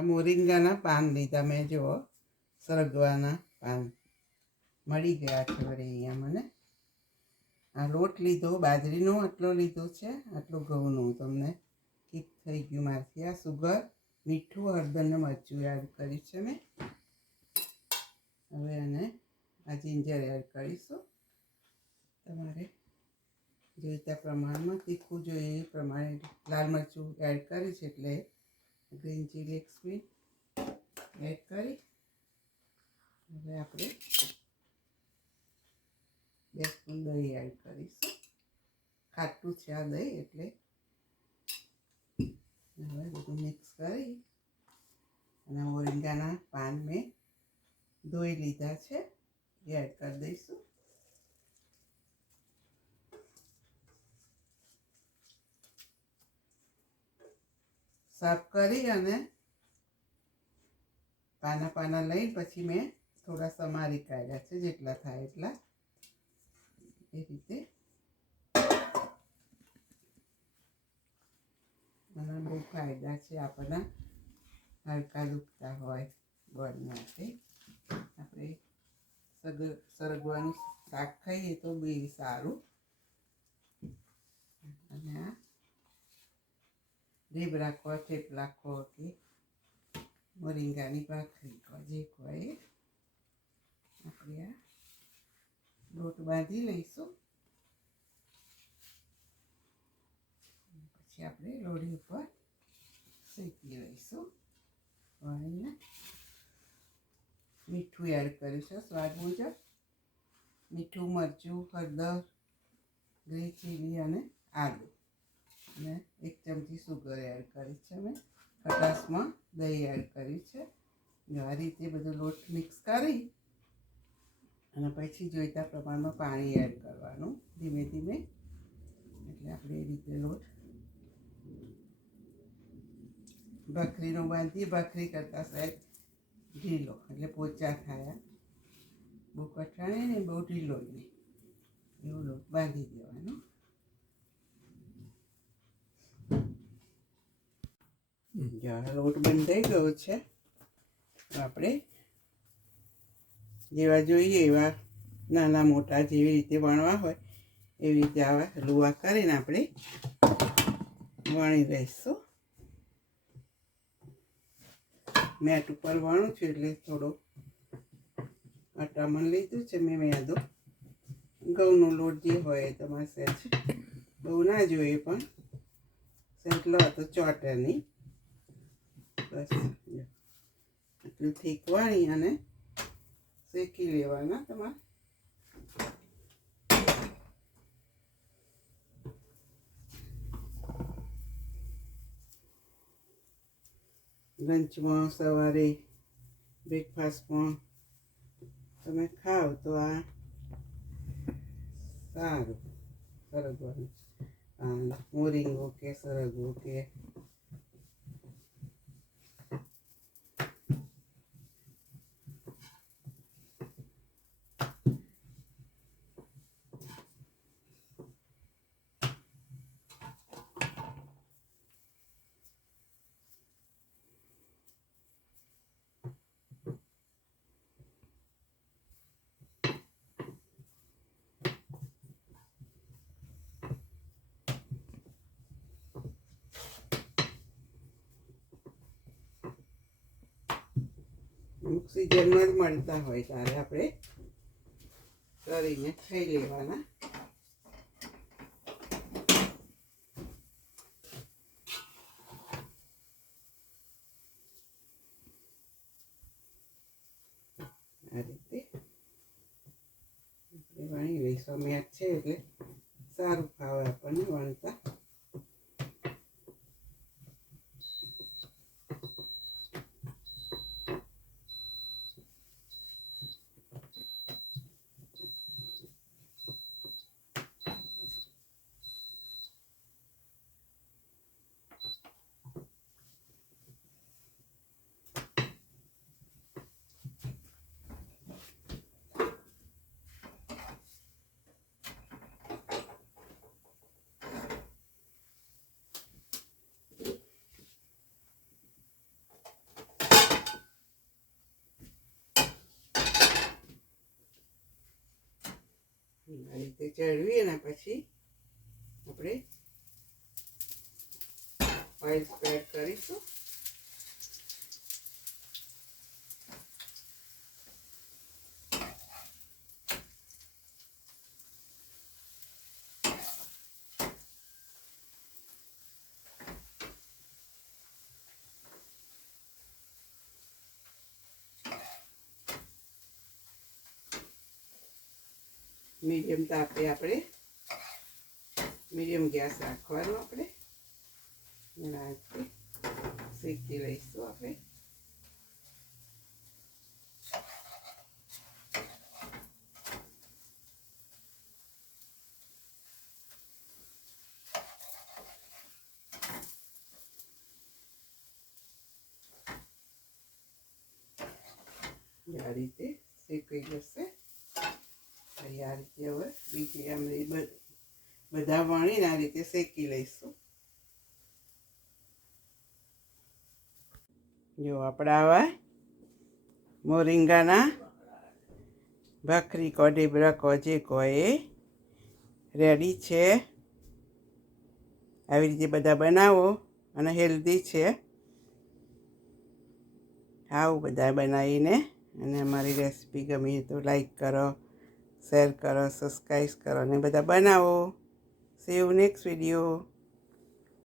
આ મોરિંગાના પાન લીધા મેં, જુઓ સરગવાના પાન મળી ગયા છે વળી અહીંયા મને. આ લોટ લીધો બાજરીનો, આટલો લીધો છે, આટલું ઘઉંનું. તમને કીક થઈ ગયું મારથી. આ સુગર, મીઠું, હળદર ને મરચું એડ કરી છે મેં. હવે અને આ જિંજર એડ કરીશું. તમારે જોઈતા પ્રમાણમાં તીખું જોઈએ એ પ્રમાણે લાલ મરચું એડ કરી છે, એટલે ગ્રીન ચીલી એક સ્પૂન એડ કરી હવે આપણે 2 સ્પૂન દહીં એડ કરીશું. ખાટું છે આ દહીં એટલે. હવે બધું મિક્સ કરી અને મોરિંગાના પાન મેં ધોઈ લીધા છે એ એડ કરી દઈશું. સાફ કરી અને પાના લઈ પછી મેં થોડા સમારી કાઢ્યા છે, જેટલા થાય એટલા. એ રીતે આના બહુ ફાયદા છે આપણા હાડકા દુખતા હોય ગોળ માટે. આપણે સરગવાનું શાક ખાઈએ તો બી સારું. અને આ ઢેબરા કહો, થેપલા કહો કે મોરિંગાની ભાખરી કહો, જે કહો એ. આપણે આ લોટ બાંધી લઈશું. પછી આપણે લોઢી ઉપર શેકી લઈશું. વાળીને મીઠું એડ કરીશું સ્વાદ મુજબ. મીઠું, મરચું, હળદર, ગ્રીન ચીલી અને આદુ, અને 1 ચમચી સુગર એડ કરી છે મેં. ખટાશમાં દહીં એડ કરી છે. આ રીતે બધું લોટ મિક્સ કરી અને પછી જોઈતા પ્રમાણમાં પાણી એડ કરવાનું ધીમે ધીમે. એટલે આપણે એ રીતે લોટ ભાખરીનો બાંધીએ. ભાખરી કરતાં સાહેબ ઢીલો, એટલે પોચા થાય. બહુ કઠણાય ને બહુ ઢીલો નહીં, એવો લોટ બાંધી દેવાનો. લોટ બંધાઈ ગયો છે. આપણે જેવા જોઈએ એવા નાના મોટા જેવી રીતે વણવા હોય એવી રીતે આવા લુવા કરીને આપણે વણી લઈશું. મેટ ઉપર વણું છું એટલે થોડો આટામણ લીધું છે મેં મેદો. ઘઉંનો લોટ જે હોય એ તમારે સહેજ બહુ ના જોઈએ, પણ સહેજ લો તો ચોટે નહીં. બસ એટલું ઠીક વાળી અને શેકી લેવાના તમારે. લંચમાં, સવારે, બ્રેકફાસ્ટમાં તમે ખાઓ તો આ સારું. સરગવાનું મોરિંગો કે સરગવો કે સિઝનમાં જ મળતા હોય ત્યારે આપણે કરીને ખાઈ લેવાના. આ રીતે વણી લઈશું. મેચ છે એટલે સારું ફાવે આપણને વણતા. આ રીતે ચડવી અને પછી આપણે ઓઇલ સ્પ્રેડ કરીશું. મીડિયમ તાપે આપણે મીડિયમ ગેસ રાખવાનો. આપણે એનાથી શેકી લઈશું. આપણે આ રીતે શેકાઈ જશે. આ રીતે હવે બીજી આમ બધા વણીને આ રીતે શેકી લઈશું. જો આપણા આવા મોરિંગાના ભાખરી ઢેબરા કહો જે કહો એ રેડી છે. આવી રીતે બધા બનાવો અને હેલ્ધી છે. આવું બધા બનાવીને અને અમારી રેસીપી ગમી તો લાઈક કરો, શેર કરો, સબસ્ક્રાઈબ કરો અને બધા બનાવો. C you next video.